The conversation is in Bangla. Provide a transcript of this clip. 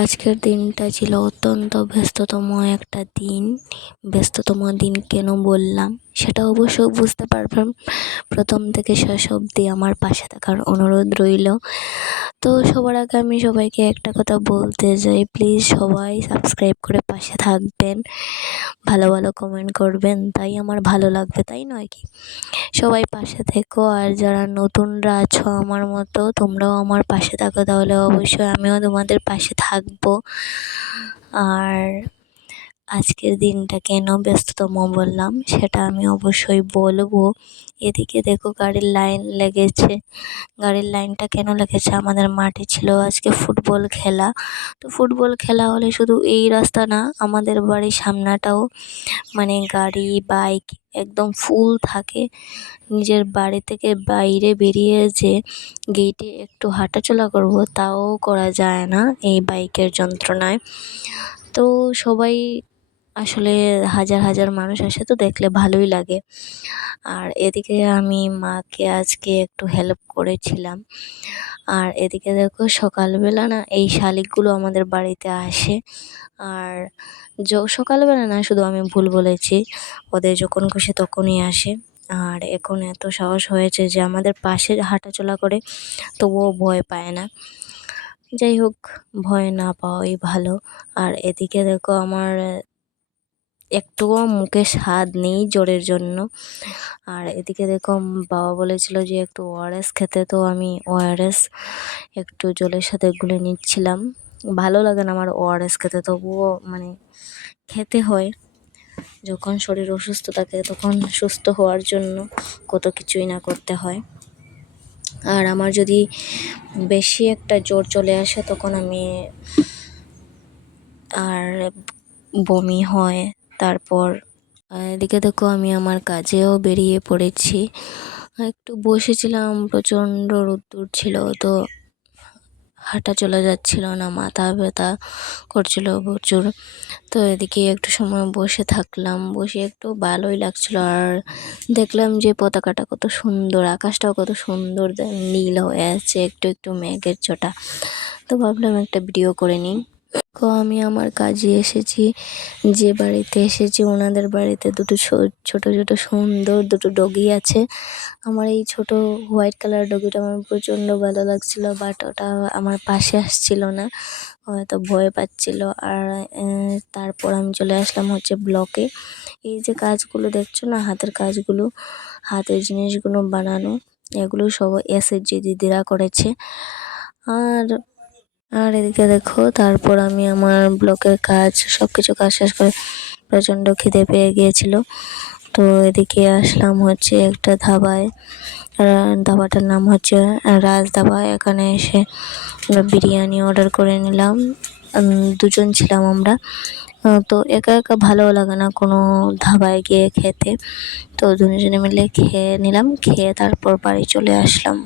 আজকের দিনটা ছিল অত্যন্ত ব্যস্ততম একটা দিন। ব্যস্ততম দিন কেন বললাম সেটা অবশ্য বুঝতে পারবেন প্রথম থেকে শেষ অবধি আমার পাশে থাকার অনুরোধ রইল। তো সবার আগে আমি সবাইকে একটা কথা বলতে চাই, প্লিজ সবাই সাবস্ক্রাইব করে পাশে থাকবেন, ভালো ভালো কমেন্ট করবেন, তাই আমার ভালো লাগবে, তাই নয় কি? সবাই পাশে থেকো। আর যারা নতুনরা আছো আমার মতো, তোমরাও আমার পাশে থাকো, তাহলে অবশ্যই আমিও তোমাদের পাশে থাকবো। আর আজকের দিনটা কেন ব্যস্ততম বললাম সেটা আমি অবশ্যই বলবো। এদিকে দেখো গাড়ির লাইন লেগেছে। গাড়ির লাইনটা কেন লেগেছে? আমাদের মাঠে ছিল আজকে ফুটবল খেলা। তো ফুটবল খেলা হলে শুধু এই রাস্তা না, আমাদের বাড়ির সামনাটাও মানে গাড়ি বাইক একদম ফুল থাকে। নিজের বাড়ি থেকে বাইরে বেরিয়ে যে গেটে একটু হাঁটাচলা করব তাও করা যায় না এই বাইকের যন্ত্রণায়। তো সবাই আসলে হাজার হাজার মানুষ আসে, তো দেখলে ভালোই লাগে। আর এদিকে আমি মাকে আজকে একটু হেল্প করেছিলাম। আর এদিকে দেখো সকালবেলা না এই শালিকগুলো আমাদের বাড়িতে আসে। আর সকালবেলা না, শুধু আমি ভুল বলেছি, ওদের যখন খুশি তখনই আসে। আর এখন এত সাহস হয়েছে যে আমাদের পাশে হাঁটাচলা করে, তবুও ভয় পায় না। যাই হোক, ভয় না পাওয়াই ভালো। আর এদিকে দেখো আমার একটুও মুখে স্বাদ নেই জ্বরের জন্য। আর এদিকে দেখো বাবা বলেছিল যে একটু ওআরএস খেতে, তো আমি ওআরএস একটু জলের সাথে গুলে নিচ্ছিলাম। ভালো লাগে না আমার ওআরএস খেতে, তবুও মানে খেতে হয়। যখন শরীর অসুস্থ থাকে তখন সুস্থ হওয়ার জন্য কত কিছুই না করতে হয়। আর আমার যদি বেশি একটা জ্বর চলে আসে তখন আমি আর বমি হয়। তারপর এদিকে দেখো আমি আমার কাজেও বেরিয়ে পড়েছি। একটু বসেছিলাম, প্রচণ্ড রোদ্দুর ছিল, তো হাঁটা চলা যাচ্ছিল না, মাথা ব্যথা করছিল প্রচুর। তো এদিকে একটু সময় বসে থাকলাম, বসে একটু ভালোই লাগছিল। আর দেখলাম যে পতাকাটা কত সুন্দর, আকাশটাও কত সুন্দর নীল হয়ে আছে, একটু একটু মেঘের ছোটা। তো ভাবলাম একটা ভিডিও করে নিই। তো আমি আমার কাজে এসেছি, যে বাড়িতে এসেছি ওনাদের বাড়িতে দুটো ছোট ছোট সুন্দর দুটো ডগি আছে। আমার এই ছোট হোয়াইট কালার ডগিটা আমার প্রচণ্ড ভালো লাগছিল, বাট ওটা আমার পাশে আসছিল না, হয়তো ভয় পাচ্ছিল। আর তারপর আমি চলে আসলাম হচ্ছে ব্লকে। এই যে কাজগুলো দেখছো না, হাতের কাজগুলো, হাতের জিনিসগুলো বানানো, এগুলো সব এসএইচজি দিদিরা করেছে। আর আর এদিকে দেখো তারপর আমি আমার ব্লকের কাজ সব কিছু কাজ শেষ করে প্রচণ্ড খিদে পেয়ে গিয়েছিল। তো এদিকে আসলাম হচ্ছে একটা ধাবায়। ধাবাটার নাম হচ্ছে রাজ ধাবা। এখানে এসে আমরা বিরিয়ানি অর্ডার করে নিলাম। দুজন ছিলাম আমরা। তো একা একা ভালো লাগে না কোনো ধাবায় গিয়ে খেতে, তো দুজনে মিলে খেয়ে নিলাম। খেয়ে তারপর বাড়ি চলে আসলাম।